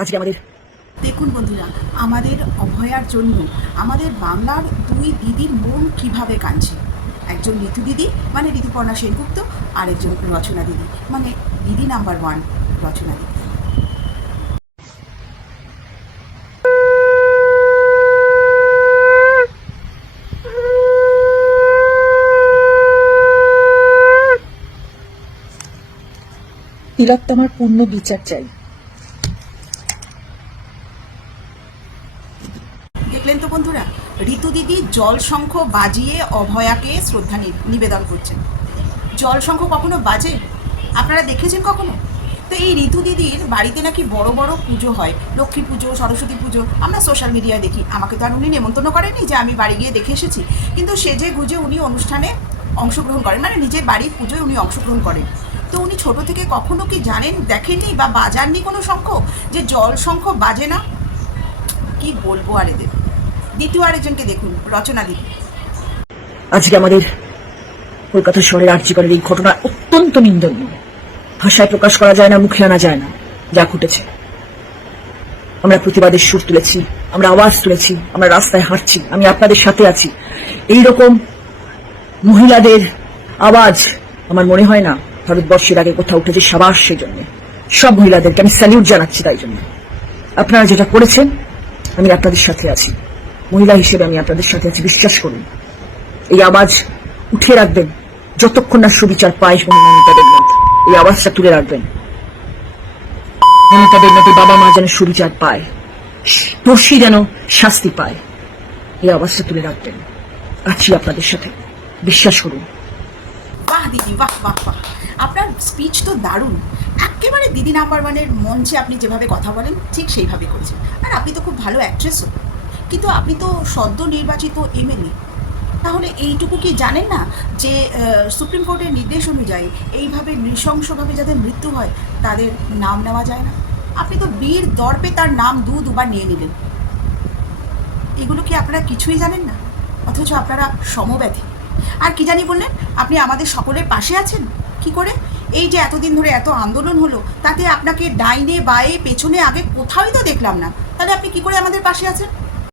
আজকে আমাদের দেখুন বন্ধুরা আমাদের অভয়ার জন্য আমাদের বাংলার দুই দিদির মন কীভাবে কাঁদছে? একজন ঋতু দিদি মানে ঋতুপর্ণা সেনগুপ্ত আর একজন রচনা দিদি মানে দিদি নাম্বার ওয়ান রচনা দিদি। তিলোত্তমার পূর্ণ বিচার চাই। দেখলেন তো বন্ধুরা? ঋতু দিদি জল শঙ্খ বাজিয়ে অভয়াকে শ্রদ্ধা নিবেদন করছেন। জল শঙ্খ কখনো বাজে? আপনারা দেখেছেন কখনো? তো এই ঋতু দিদির বাড়িতে নাকি বড় বড় পুজো হয়। লক্ষ্মী পুজো, সরস্বতী পুজো, আমরা সোশ্যাল মিডিয়ায় দেখি। আমাকে তো আর উনি নেমন্তন্ন করেনি যে আমি বাড়ি গিয়ে দেখে এসেছি। কিন্তু সেজে গুজে উনি অনুষ্ঠানে অংশগ্রহণ করেন মানে নিজের বাড়ির পুজোয় উনি অংশগ্রহণ করেন। তো উনি ছোট থেকে কখনো কি জানেন, দেখেননি বা বাজাননি কোনো শঙ্খ? যে জল শঙ্খ বাজে না? কি বলব আর এদের? দ্বিতীয় আরেকজনকে দেখুন, রচনা দিদি আজকে আমাদের কলকাতা শহরের আর্যিকরের এই ঘটনা অত্যন্ত নিন্দনীয়। ভাষায় প্রকাশ করা যায় না, মুখে আনা যায় না, যা ঘটেছে। আমরা প্রতিবাদের সুর তুলেছি, আমরা আওয়াজ তুলেছি, আমরা রাস্তায় হাঁটছি, আমি আপনাদের সাথে আছি। এই রকম মহিলাদের আওয়াজ আমার মনে হয় না ভারতবর্ষের আগে কোথাও উঠেছে সাবাস সেজন্য। সব মহিলাদেরকে আমি স্যালিউট জানাচ্ছি তাই জন্য। আপনারা যেটা করেছেন, আমি আপনাদের সাথে আছি। মহিলা হিসেবে আমি আপনাদের সাথে আছি, বিশ্বাস করুন। এই আওয়াজ উঠে রাখবেন, যতক্ষণ না সুবিচার পায় মমতা দেবনাথ এই আওয়াজটা তুলে রাখবেন। মমতা দেবনাথের বাবা মা যেন সুবিচার পায়, দোষী যেন শাস্তি পায়। এই আওয়াজটা তুলে রাখবেন। আছি আপনাদের সাথে, বিশ্বাস করুন। বাহ দিদি, বাহ বাহ বাহ। আপনার স্পিচ তো দারুণ। একেবারে দিদি নাম্বার ওয়ানের মঞ্চে আপনি যেভাবে কথা বলেন, ঠিক সেইভাবে করেছেন। আর আপনি তো খুব ভালো অ্যাক্ট্রেসও কিন্তু আপনি তো সদ্য নির্বাচিত এমএলএ তাহলে এইটুকু কি জানেন না যে সুপ্রিম কোর্টের নির্দেশ অনুযায়ী এইভাবে নৃশংসভাবে যাদের মৃত্যু হয়, তাদের নাম নেওয়া যায় না? আপনি তো বীর দর্পে তার নাম দু দুবার নিয়ে নিলেন। এগুলো কি আপনারা কিছুই জানেন না? অথচ আপনারা সমব্যথী আর কি জানি বললেন, আপনি আমাদের সকলের পাশে আছেন। কি করে? এই যে এতদিন ধরে এত আন্দোলন হলো, তাতে আপনাকে ডাইনে বায়ে পেছনে আগে কোথাওই তো দেখলাম না। তাহলে আপনি কি করে আমাদের পাশে আছেন?